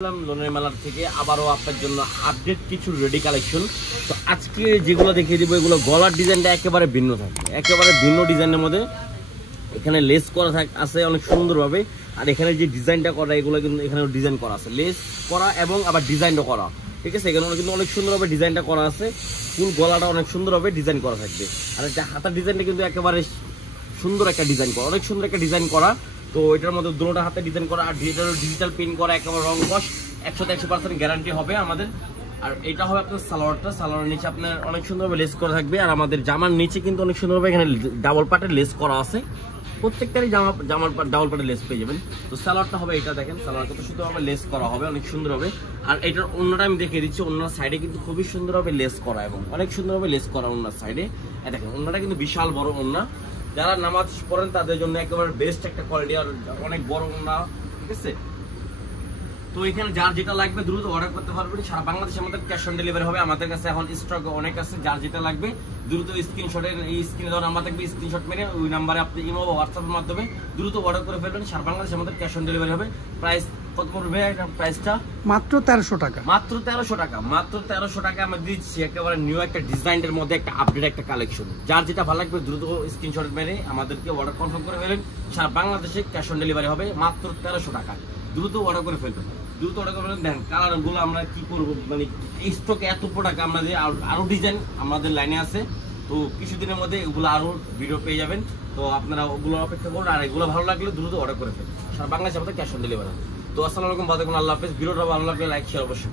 লোনের মেলার থেকে আবারও আপনার জন্য আপডেট কিছু রেডি কালেকশন। তো আজকে যেগুলো দেখিয়ে দিব এগুলো গলার ডিজাইনটা একেবারে ভিন্ন থাকবে, একেবারে ভিন্ন ডিজাইনের মধ্যে এখানে লেস করা আছে অনেক সুন্দরভাবে। আর এখানে যে ডিজাইনটা করা এগুলো কিন্তু এখানে ডিজাইন করা আছে, লেস করা এবং আবার ডিজাইনটা করা, ঠিক আছে। এখানে কিন্তু অনেক সুন্দরভাবে ডিজাইনটা করা আছে, ফুল গলাটা অনেক সুন্দরভাবে ডিজাইন করা থাকবে। আর এটা হাতার ডিজাইনটা কিন্তু একেবারে সুন্দর একটা ডিজাইন করা, অনেক সুন্দর একটা ডিজাইন করা। তো এটার মধ্যে দুটোটা হাতে ডিজাইন করা আর ডিজিটাল প্রিন্ট করা, একেবারে রং কস 100% গ্যারান্টি হবে আমাদের। আর এটা হবে আপনার সালোয়ারটা, সালোয়ারের নিচে আপনার অনেক সুন্দরভাবে লেস করা থাকবে। আর আমাদের জামার নিচে কিন্তু অনেক সুন্দরভাবে এখানে ডাবল পার্টের লেস করা আছে, প্রত্যেকটারই জামার ডাবল পার্টের লেস পেয়ে যাবেন। তো সালোয়ারটা হবে এটা, দেখেন সালোয়ার কত সুন্দরভাবে লেস করা হবে, অনেক সুন্দর হবে। আর এটার অন্যটা আমি দেখিয়ে দিচ্ছি, অন্য সাইডে কিন্তু খুবই সুন্দরভাবে লেস করা এবং অনেক সুন্দরভাবে লেস করা অন্য সাইডে। দেখেন অন্যটা কিন্তু বিশাল বড় অন্য, যারা নামাজ পড়েন তাদের জন্য একেবারে বেস্ট একটা কোয়ালিটি আর অনেক বড় ওড়না, ঠিক আছে। তো এখানে যার যেটা লাগবে দ্রুত অর্ডার করতে পারবেন। সারা বাংলাদেশে আমাদের ক্যাশ অন ডেলিভারি হবে। আমাদের কাছে এখন স্টক অনেক আছে, যার যেটা লাগবে দ্রুত স্ক্রিনশটের এই স্ক্রিনে দেওয়া নাম্বার থাকবে, স্ক্রিনশট মেরে ওই নাম্বারে আপনি ইমো বা হোয়াটসঅ্যাপের মাধ্যমে দ্রুত অর্ডার করে ফেলবেন। সারা বাংলাদেশে আমাদের ক্যাশ অন ডেলিভারি হবে। প্রাইস কত পড়বে? প্রাইসটা মাত্র 1300 টাকা, মাত্র 1300 টাকা, মাত্র 1300 টাকা আমরা দিচ্ছি। একেবারে নিউ একটা ডিজাইনের মধ্যে একটা আপডেট একটা কালেকশন, যার যেটা ভালো লাগবে দ্রুত স্ক্রিনশট মেরে আমাদেরকে অর্ডার কনফার্ম করে ফেলেন। সারা বাংলাদেশে ক্যাশ অন ডেলিভারি হবে মাত্র 1300 টাকা, দ্রুত অর্ডার করে ফেলবেন, দ্রুত অর্ডার করে ফেলেন। দেখেন কালারগুলো আমরা কি করবো, মানে এই স্টকে এত প্রোডাক্ট আমরা যে আরো ডিজাইন আমাদের লাইনে আছে। তো কিছুদিনের মধ্যে এগুলো আরো ভিডিও পেয়ে যাবেন। তো আপনারা ওগুলো অপেক্ষা করুন, আর এগুলো ভালো লাগলে দ্রুত অর্ডার করে ফেলবেন। সারা বাংলাদেশে আমাদের ক্যাশ অন ডেলিভারি। তো আসসালামু আলাইকুম, ভালো থাকুন, আল্লাহ হাফেজ। ভিডিওটা ভালো লাগলে লাইক শেয়ার অবশ্যই।